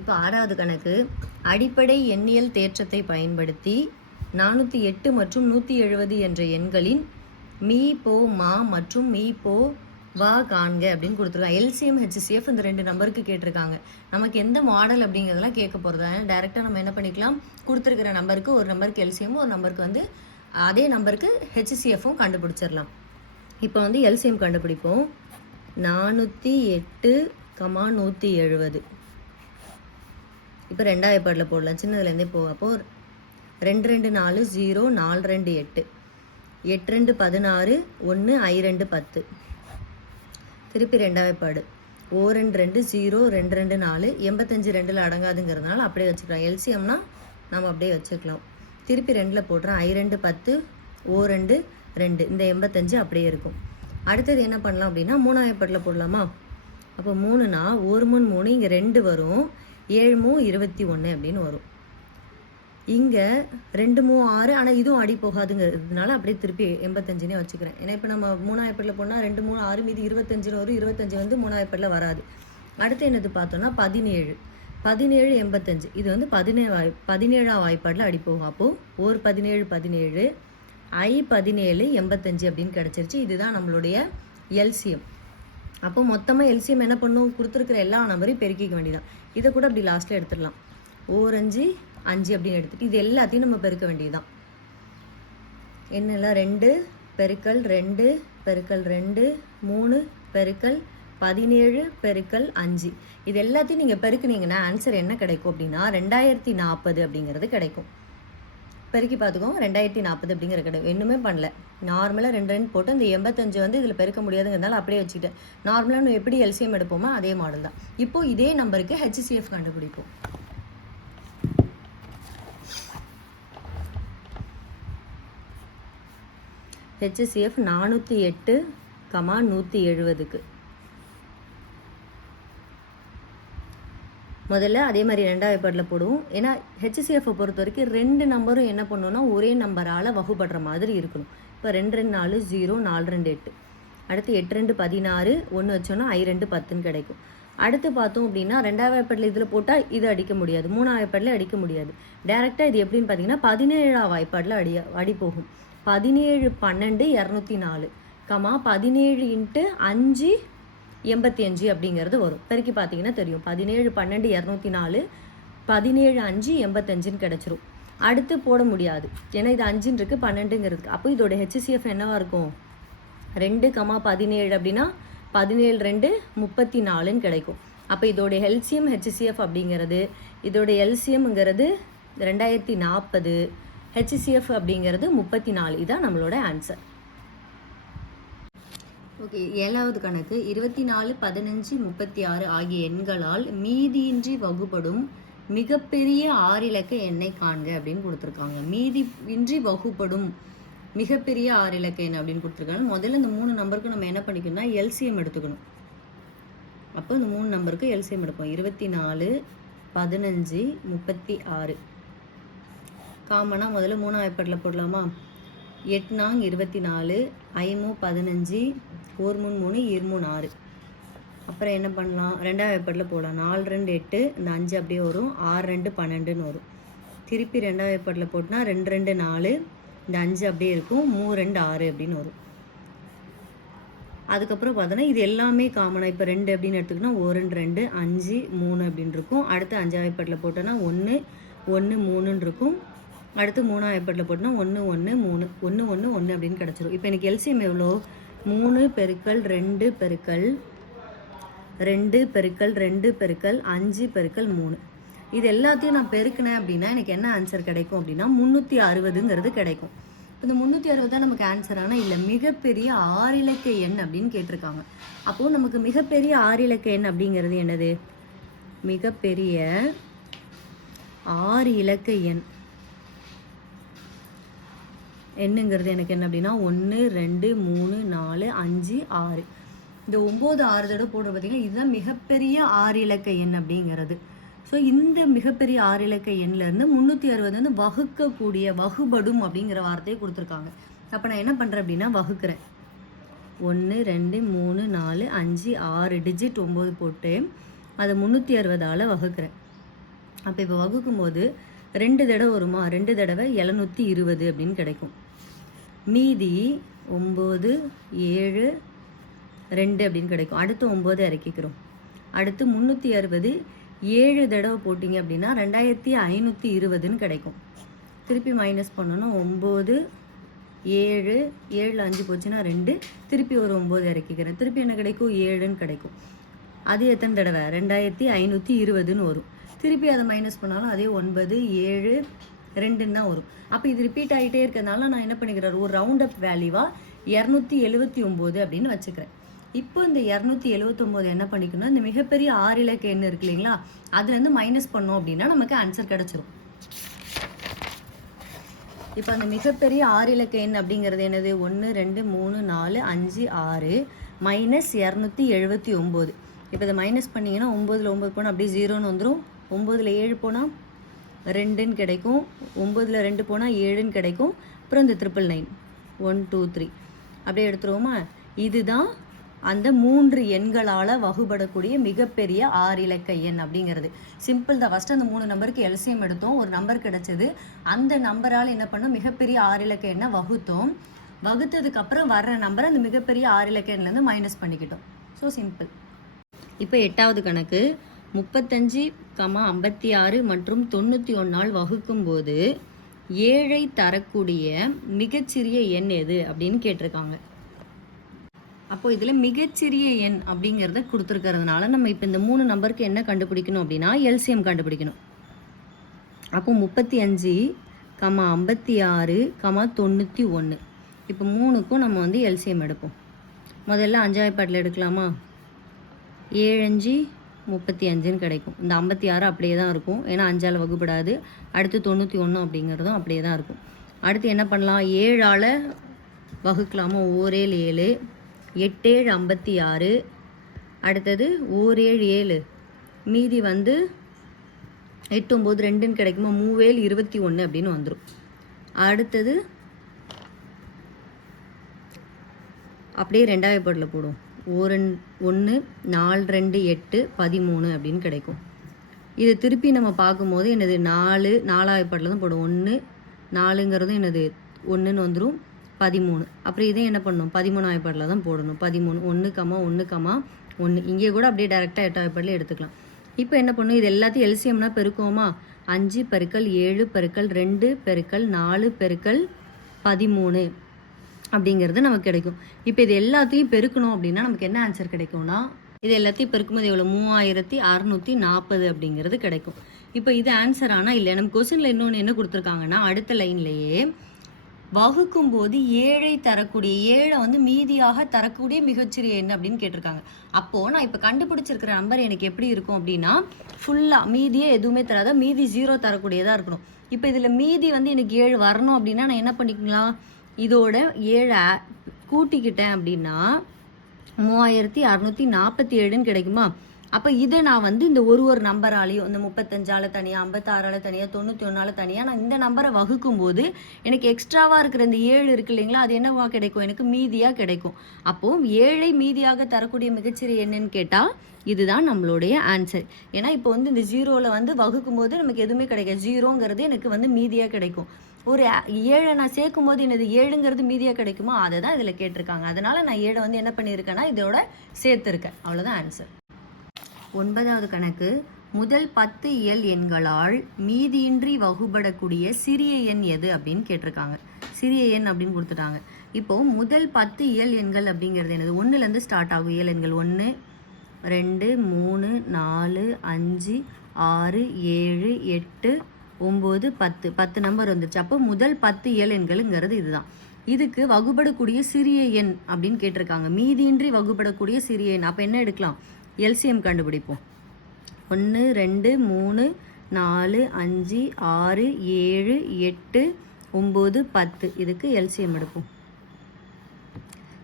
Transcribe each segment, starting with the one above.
இப்போ 6வது கணக்கு, அடிப்படை எண்ணியல் தேற்றத்தை பயன்படுத்தி 408 மற்றும் 170 என்ற எண்களின் மீ போ மா மற்றும் மீ போ வா காண்க அப்படின்னு கொடுத்துருக்காங்க. எல்சிஎம் ஹெச்சிஎஃப் இந்த 2 நம்பருக்கு கேட்டிருக்காங்க. நமக்கு எந்த மாடல் அப்படிங்கிறதெல்லாம் கேட்க போகிறது. அதனால் டேரெக்டாக நம்ம என்ன பண்ணிக்கலாம், கொடுத்துருக்கிற நம்பருக்கு ஒரு நம்பருக்கு எல்சிஎம்மும் ஒரு நம்பருக்கு வந்து அதே நம்பருக்கு ஹெச்சிஎஃப்பும் கண்டுபிடிச்சிடலாம். இப்போ வந்து எல்சிஎம் கண்டுபிடிப்போம். 408, 170. இப்போ 2வது பாட்டில் போடலாம், சின்னதுலேருந்தே போகும். அப்போது 2 2 4 0 4 2 8 8 2 16 1 I 2 10. திருப்பி 2வது பாடு 1 2 2 0 2 2 4 85 2ல் அடங்காதுங்கிறதுனால அப்படியே வச்சுக்கலாம். எல்சிஎம்னா நம்ம அப்படியே வச்சுக்கலாம். திருப்பி 2ல் போடுறோம். I 2 10 O 2 2 இந்த 85 அப்படியே இருக்கும். அடுத்தது என்ன பண்ணலாம் அப்படின்னா 3வது பாட்டில் போடலாமா? அப்போ 3னா 1 3 3 இங்கே 2 வரும், 7 3 21 அப்படின்னு வரும். இங்கே 2 3 6, ஆனால் இதுவும் அடி போகாதுங்கிறதுனால அப்படியே திருப்பி 85னே வச்சுக்கிறேன். ஏன்னா இப்போ நம்ம 3வது பாட்டில் போனால் 2 3 6 மீதி 25 வரும். 25 வந்து 3வது பாட்டில் வராது. அடுத்து என்னது பார்த்தோன்னா 17 17 85 இது வந்து 17வது வாய்ப்பாடில் அடி போகும். அப்போது ஒரு 17 17 I 17 85 அப்படின்னு கிடச்சிருச்சு. இதுதான் நம்மளுடைய எல்சிஎம். அப்போ மொத்தமாக எல்சிஎம் என்ன பண்ணும், கொடுத்துருக்கிற எல்லா நம்பரையும் பெருக்கிக்க வேண்டியதான். இதை கூட அப்படி லாஸ்ட்டில் எடுத்துடலாம். 1 5 5 அப்படின்னு எடுத்துகிட்டு இது எல்லாத்தையும் நம்ம பெருக்க வேண்டியதுதான். என்னெல்லாம் 2 பெருக்கல் 2 பெருக்கல் 2 3 பெருக்கல் 17 பெருக்கல் 5 இது எல்லாத்தையும் நீங்கள் பெருக்குனீங்கன்னா ஆன்சர் என்ன கிடைக்கும் அப்படின்னா 2040 அப்படிங்கிறது கிடைக்கும். பெருக்கி பார்த்துக்கோங்க, 2040 அப்படிங்கிற கிடைக்கும். இன்னுமே பண்ணல, நார்மலாக 2 2 போட்டு அந்த 85 வந்து இதில் பெருக்க முடியாதுங்கிறதுனால அப்படியே வச்சுக்கிட்டேன். நார்மலாக நம்ம எப்படி எல்சிஎம் எடுப்போமோ அதே மாடல் தான். இப்போது இதே நம்பருக்கு ஹெச்சிஎஃப் கண்டுபிடிப்போம். ஹெச்சிஎஃப் 408, 170க்கு முதல்ல அதே மாதிரி 2வது பாட்டில் போடுவோம். ஏன்னா ஹெச்சிஎஃப்பை பொறுத்த வரைக்கும் 2 நம்பரும் என்ன பண்ணணும்னா ஒரே நம்பரால் வகுப்படுற மாதிரி இருக்கணும். இப்போ 2 2 4 0 4 2 8 அடுத்து 8 2 16 1 வச்சோன்னா I 2 10ன்னு கிடைக்கும். அடுத்து பார்த்தோம் அப்படின்னா 2வது பாட்டில் இதில் போட்டால் இது அடிக்க முடியாது, 3வது பாட்டில் அடிக்க முடியாது. டேரெக்டாக இது எப்படின்னு பார்த்தீங்கன்னா 17வது வாய்ப்பாடில் அடி போகும். 17 12 204, 17 × 5 85 அப்படிங்கிறது வரும். பெருக்கி பார்த்தீங்கன்னா தெரியும். 17 12 204, 17 5 85ன்னு கிடச்சிரும். அடுத்து போட முடியாது, ஏன்னா இது 5ன்னு இருக்குது 12ங்கிறதுக்கு. அப்போ இதோட ஹெச்சிஎஃப் என்னவாக இருக்கும், 2 17 அப்படின்னா 17 2 34ன்னு கிடைக்கும். அப்போ இதோட எல்சிஎம் ஹெச்சிஎஃப் அப்படிங்கிறது, இதோட எல்சிஎம்ங்கிறது 2040, ஹெச்சிஎஃப் அப்படிங்கிறது 34. இதான் நம்மளோட ஆன்சர். ஓகே, 7வது கணக்கு 24 15 36 ஆகிய எண்களால் மீதியின்றி வகுப்படும் மிகப்பெரிய 6 இலக்க எண்ணை காண்க அப்படின்னு கொடுத்துருக்காங்க. மீதியின்றி வகுப்படும் மிகப்பெரிய 6 இலக்க எண் அப்படின்னு கொடுத்துருக்காங்க. முதல்ல இந்த 3 நம்பருக்கு நம்ம என்ன பண்ணிக்கணும்னா எல்சிஎம் எடுத்துக்கணும். அப்போ இந்த 3 நம்பருக்கு எல்சிஎம் எடுப்போம். 24 15 36 காமனாக முதல்ல 3வது பாட்டில் போடலாமா? 8 4 24 I 15 1 3 3 2 3 6. அப்புறம் என்ன பண்ணலாம், 2வது பாட்டில் போடலாம். 4 2 8 இந்த 5 அப்படியே வரும், 6 2 12ன்னு வரும். திருப்பி 2வது பாட்டில் போட்டுனா 2 2 4 இந்த 5 அப்படியே இருக்கும், 3 2 6 அப்படின்னு வரும். அதுக்கப்புறம் பார்த்தோன்னா இது எல்லாமே காமனாக இப்போ 2 அப்படின்னு எடுத்துக்கிட்டோன்னா 1 2 5 3 அப்படின்னு இருக்கும். அடுத்து 5வது பாட்டில் போட்டோன்னா 1 1 3ன்னு இருக்கும். அடுத்து 3வது பாட்டில் போட்டோன்னா 1 1 3 1 1 1 அப்படின்னு கிடச்சிரும். இப்போ எனக்கு எல்சிஎம் எவ்வளோ, 3 பெருக்கல் 2 பெருக்கல் 2 பெருக்கல் 2 பெருக்கல் 5 பெருக்கல் 3 இது எல்லாத்தையும் நான் பெருக்கினேன் அப்படின்னா எனக்கு என்ன ஆன்சர் கிடைக்கும் அப்படின்னா 360ங்கிறது கிடைக்கும். இந்த 360 தான் நமக்கு ஆன்சர். ஆனால் இல்லை, மிகப்பெரிய 6 இலக்க எண் அப்படின்னு கேட்டிருக்காங்க. அப்போது நமக்கு மிகப்பெரிய 6 இலக்க எண் அப்படிங்கிறது என்னது, மிகப்பெரிய 6 இலக்க எண் என்னங்கிறது எனக்கு என்ன அப்படின்னா 1 2 3 4 5 6 இந்த 9 6 தடவை போடுற பார்த்தீங்கன்னா இதுதான் மிகப்பெரிய 6 இலக்க எண் அப்படிங்கிறது. ஸோ இந்த மிகப்பெரிய 6 இலக்க எண்ணிலேருந்து 360 வந்து வகுக்கக்கூடிய வகுபடும் அப்படிங்கிற வார்த்தையை கொடுத்துருக்காங்க. அப்போ நான் என்ன பண்ணுறேன் அப்படின்னா வகுக்கிறேன். 1 2 3 4 5 6 டிஜிட் 9 போட்டு அதை 360ஆல் வகுக்கிறேன். அப்போ இப்போ வகுக்கும் போது 2 தடவை வருமா, 2 தடவை 720 அப்படின்னு கிடைக்கும். மீதி 9 7 2 அப்படின்னு கிடைக்கும். அடுத்து 9 இறக்கிக்கிறோம். அடுத்து 360 7 தடவை போட்டிங்க அப்படின்னா 2520ன்னு கிடைக்கும். திருப்பி மைனஸ் பண்ணோன்னா 9 7 7 5 போச்சுன்னா 2, திருப்பி ஒரு 9 இறக்கிக்கிறேன். திருப்பி என்ன கிடைக்கும், 7ன்னு கிடைக்கும். அது எத்தனை தடவை, 2520ன்னு வரும். திருப்பி அதை மைனஸ் பண்ணாலும் அதே 9 7 2ன்னு தான் வரும். அப்போ இது ரிப்பீட் ஆகிட்டே இருக்கிறதுனால நான் என்ன பண்ணிக்கிறேன், ஒரு ரவுண்ட் அப் வேல்யூவாக 279 அப்படின்னு வச்சுக்கிறேன். இப்போ இந்த 279 என்ன பண்ணிக்கணும், இந்த மிகப்பெரிய 6 இலக்க எண் இருக்கு இல்லைங்களா, அதுலேருந்து மைனஸ் பண்ணோம் அப்படின்னா நமக்கு ஆன்சர் கிடச்சிரும். இப்போ அந்த மிகப்பெரிய 6 இலக்க எண் அப்படிங்கிறது என்னது, 1 2 3 4 5 6 மைனஸ் 279. இப்போ இதை மைனஸ் பண்ணிங்கன்னா 9ல் 9 போனால் அப்படியே 0ன்னு வந்துடும். 9ல் 7 போனால் 2ன்னு கிடைக்கும். 9ல் 2 போனால் 7ன்னு கிடைக்கும். அப்புறம் இந்த 999 1 2 3 அப்படியே எடுத்துருவோமா. இதுதான் அந்த 3 எண்களால் வகுபடக்கூடிய மிகப்பெரிய 6 இலக்க எண் அப்படிங்கிறது. சிம்பிள் தான். ஃபஸ்ட்டு அந்த 3 நம்பருக்கு எல்சிஎம் எடுத்தோம், ஒரு நம்பர் கிடச்சிது. அந்த நம்பரால் என்ன பண்ணோம், மிகப்பெரிய 6 இலக்க எண்ணை வகுத்தோம். வகுத்ததுக்கப்புறம் வர்ற நம்பரை அந்த மிகப்பெரிய 6 இலக்க எண்ணிலேருந்து மைனஸ் பண்ணிக்கிட்டோம். So simple. இப்போ 8வது கணக்கு 35, 56 மற்றும் 91 வகுக்கும்போது 7ஐ தரக்கூடிய மிகச்சிறிய எண் எது அப்படின்னு கேட்டிருக்காங்க. அப்போது இதில் மிகச்சிறிய எண் அப்படிங்கிறத கொடுத்துருக்கிறதுனால நம்ம இப்போ இந்த 3 நம்பருக்கு என்ன கண்டுபிடிக்கணும் அப்படின்னா எல்சிஎம் கண்டுபிடிக்கணும். அப்போ 35, 56, 91. இப்போ 3க்கும் நம்ம வந்து எல்சிஎம் எடுப்போம். முதல்ல 5வது பாட்டில் எடுக்கலாமா. 7 5 35ன்னு கிடைக்கும். இந்த 56 அப்படியே தான் இருக்கும், ஏன்னா 5ஆல் வகுப்படாது. அடுத்து 91 அப்படிங்கிறதும் அப்படியே தான் இருக்கும். அடுத்து என்ன பண்ணலாம், 7ஆல் வகுக்கலாமா. 1 7 7, 8 7 56, அடுத்தது 1 7 7, மீதி வந்து 8 9 2ன்னு கிடைக்குமா. 3 7 21 அப்படின்னு வந்துடும். அடுத்தது அப்படியே 2வது பாட்டில் போடும். 1 4 2 8 13 அப்படின்னு கிடைக்கும். இதை திருப்பி நம்ம பார்க்கும்போது என்னது 4வது பாட்டில் தான் போடும். 1 4ங்கிறதும் என்னது 1ன்னு வந்துடும். 13. அப்புறம் இதே என்ன பண்ணணும், 13வது பாட்டில் தான் போடணும். 13 1 1 இங்கே கூட அப்படியே டேரெக்டாக 8வது பாட்டில் எடுத்துக்கலாம். இப்போ என்ன பண்ணணும், இது எல்லாத்தையும் எல்சிஎம்னா பெருக்குவோமா. 5 பெருக்கல் 7 பெருக்கல் 2 பெருக்கல் 4 பெருக்கல் 13 அப்படிங்கிறது நமக்கு கிடைக்கும். இப்போ இது எல்லாத்தையும் பெருக்கணும் அப்படின்னா நமக்கு என்ன ஆன்சர் கிடைக்கும்னா, இது எல்லாத்தையும் பெருக்கும்போது எவ்வளோ, 3640 அப்படிங்கிறது கிடைக்கும். இப்போ இது ஆன்சர் ஆனால் இல்லை. நம்ம கொஸ்டினில் இன்னொன்று என்ன கொடுத்துருக்காங்கன்னா, அடுத்த லைன்லேயே வகுக்கும் போது 7ஐ தரக்கூடிய 7 வந்து மீதியாக தரக்கூடிய மிகச்சிறிய எண் அப்படின்னு கேட்டிருக்காங்க. அப்போது நான் இப்போ கண்டுபிடிச்சிருக்கிற நம்பர் எனக்கு எப்படி இருக்கும் அப்படின்னா, ஃபுல்லாக மீதியே எதுவுமே தராத, மீதி 0 தரக்கூடியதாக இருக்கணும். இப்போ இதில் மீதி வந்து எனக்கு 7 வரணும் அப்படின்னா நான் என்ன பண்ணிக்கலாம், இதோட 7 கூட்டிக்கிட்டேன் அப்படின்னா 3647ன்னு கிடைக்குமா. அப்போ இதை நான் வந்து இந்த ஒரு நம்பராலையும், இந்த 35ஆல் தனியாக, 56ஆல் தனியாக, 91ஆல் தனியாக நான் இந்த நம்பரை வகுக்கும்போது எனக்கு எக்ஸ்ட்ராவாக இருக்கிற இந்த 7 இருக்கு இல்லைங்களா, அது என்னவா கிடைக்கும், எனக்கு மீதியாக கிடைக்கும். அப்போது 7ஐ மீதியாக தரக்கூடிய மிகச்சிறிய என்னன்னு கேட்டால் இதுதான் நம்மளுடைய ஆன்சர். ஏன்னா இப்போ வந்து இந்த 0ல் வந்து வகுக்கும்போது நமக்கு எதுவுமே கிடைக்காது. 0ங்கிறது எனக்கு வந்து மீதியாக கிடைக்கும். ஒரு 7 நான் சேர்க்கும் போது என்னது 7ங்கிறது மீதியாக கிடைக்குமா, அதை தான் இதில் கேட்டிருக்காங்க. அதனால் நான் 7 வந்து என்ன பண்ணியிருக்கேன்னா இதோட சேர்த்துருக்கேன். அவ்வளோதான் ஆன்சர். 9வது கணக்கு முதல் 10 இயல் எண்களால் மீதியின்றி வகுபடக்கூடிய சிறிய எண் எது அப்படின்னு கேட்டிருக்காங்க. சிறிய எண் அப்படின்னு கொடுத்துட்டாங்க. இப்போது முதல் 10 இயல் எண்கள் அப்படிங்கிறது என்னது, 1லேருந்து ஸ்டார்ட் ஆகும் இயல் எண்கள். 1 2 3 4 5 6 7 8 9 10 10 நம்பர் வந்துருச்சு. அப்போ முதல் 10 இயல் எண்களுங்கிறது இதுதான். இதுக்கு வகுபடக்கூடிய சிறிய எண் அப்படின்னு கேட்டிருக்காங்க. மீதியின்றி வகுபடக்கூடிய சிறிய எண். அப்போ என்ன எடுக்கலாம், எல்சிஎம் கண்டுபிடிப்போம். 1 2 3 4 5 6 7 8 9 10 இதுக்கு எல்சிஎம் எடுப்போம்.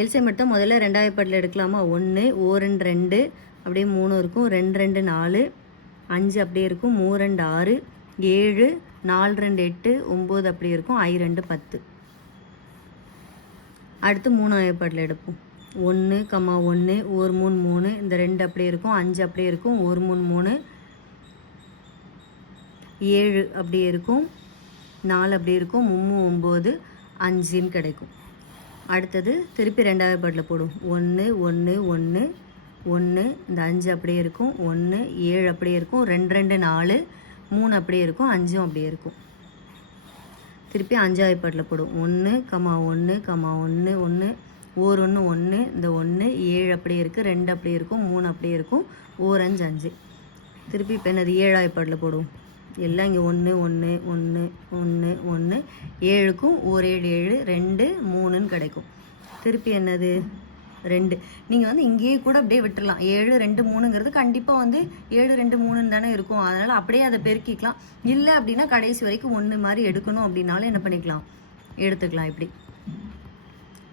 எல்சிஎம் எடுத்தால் முதல்ல 2வது பாட்டில் எடுக்கலாமா. 1 1 2 அப்படியே 3 இருக்கும், 2 2 4 5 அப்படியே இருக்கும், 3 2 6 7 4 2 8 9 அப்படியே இருக்கும், 5 2 10. அடுத்து 3வது பாட்டில் எடுப்போம். 1 1 1 3 3 இந்த 2 அப்படியே இருக்கும், 5 அப்படியே இருக்கும், 1 3 3 7 அப்படியே இருக்கும், 4 அப்படியே இருக்கும், 3 9 5ன்னு கிடைக்கும். அடுத்தது திருப்பி 2வது வாய்ப்பாட்டில் போடும். 1 1 1 1 இந்த 5 அப்படியே இருக்கும், 1 7 அப்படியே இருக்கும், 2 2 4 3 அப்படியே இருக்கும், 5ம் அப்படியே இருக்கும். திருப்பி 5வது வாய்ப்பாட்டில் போடும். 1 1 1 1 ஓர் 1 1 இந்த 1 7 அப்படியே இருக்குது, 2 அப்படியே இருக்கும், 3 அப்படியே இருக்கும், ஓர் 5 5. திருப்பி இப்போ என்னது 7வது வாய்ப்பாட்டில் போடும். எல்லாம் இங்கே 1 1 1 1 1 7க்கும் ஓர் 7 7 2 3ன்னு கிடைக்கும். திருப்பி என்னது 2. நீங்கள் வந்து இங்கேயே கூட அப்படியே விட்டுடலாம். 7 2 3ங்கிறது கண்டிப்பாக வந்து 7 2 3ன்னு தானே இருக்கும். அதனால் அப்படியே அதை பெருக்கிக்கலாம். இல்லை அப்படின்னா கடைசி வரைக்கும் 1 மாதிரி எடுக்கணும் அப்படின்னாலும் என்ன பண்ணிக்கலாம், எடுத்துக்கலாம். இப்படி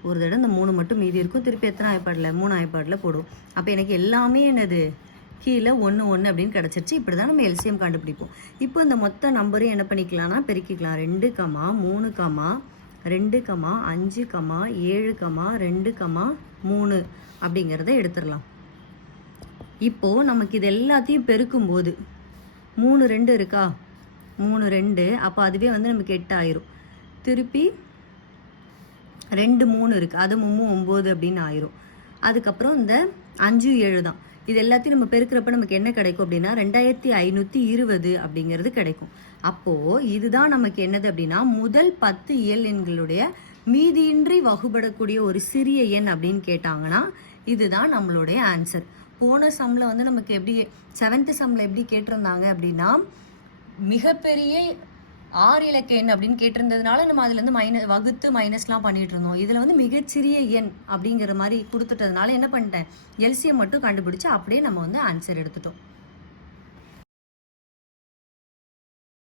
ஒரு தடவை இந்த 3 மட்டும் மீதி இருக்கும். திருப்பி எத்தனை வாய்ப்பாடில், 3 வாய்ப்பாடில் போடும். அப்போ எனக்கு எல்லாமே என்னது கீழே 1 1 அப்படின்னு கிடச்சிருச்சு. இப்படி தான் நம்ம எல்சிஎம் கண்டுபிடிப்போம். இப்போ இந்த மொத்த நம்பரையும் என்ன பண்ணிக்கலாம்னா பெருக்கிக்கலாம். 2 3 2 5 7 2 3 அப்படிங்கிறத எடுத்துடலாம். இப்போது நமக்கு இது எல்லாத்தையும் பெருக்கும்போது 3 2 இருக்கா, 3 2, அப்போ அதுவே வந்து நமக்கு 8 ஆயிரும். திருப்பி 2 3 இருக்குது, அது 3 9 அப்படின்னு ஆயிரும். அதுக்கப்புறம் இந்த 5 7 தான். இது எல்லாத்தையும் நம்ம பெருக்கிறப்ப நமக்கு என்ன கிடைக்கும் அப்படின்னா 2520 அப்படிங்கிறது கிடைக்கும். அப்போது இதுதான் நமக்கு என்னது அப்படின்னா முதல் 10 இயல் எண்களுடைய மீதியின்றி வகுபடக்கூடிய ஒரு சிறிய எண் அப்படின்னு கேட்டாங்கன்னா இதுதான் நம்மளுடைய ஆன்சர். போன சம்மில் வந்து நமக்கு எப்படி 7th சம்மில் எப்படி கேட்டிருந்தாங்க அப்படின்னா மிகப்பெரிய 6 இலக்க எண் அப்படின்னு கேட்டிருந்ததுனால நம்ம அதுலேருந்து வகுத்து மைனஸ்லாம் பண்ணிட்டு இருந்தோம். இதில் வந்து மிகச்சிறிய எண் அப்படிங்கிற மாதிரி கொடுத்துட்டதுனால என்ன பண்ணிட்டேன், எல்சிஎம் மட்டும் கண்டுபிடிச்சி அப்படியே நம்ம வந்து ஆன்சர் எடுத்துட்டோம்.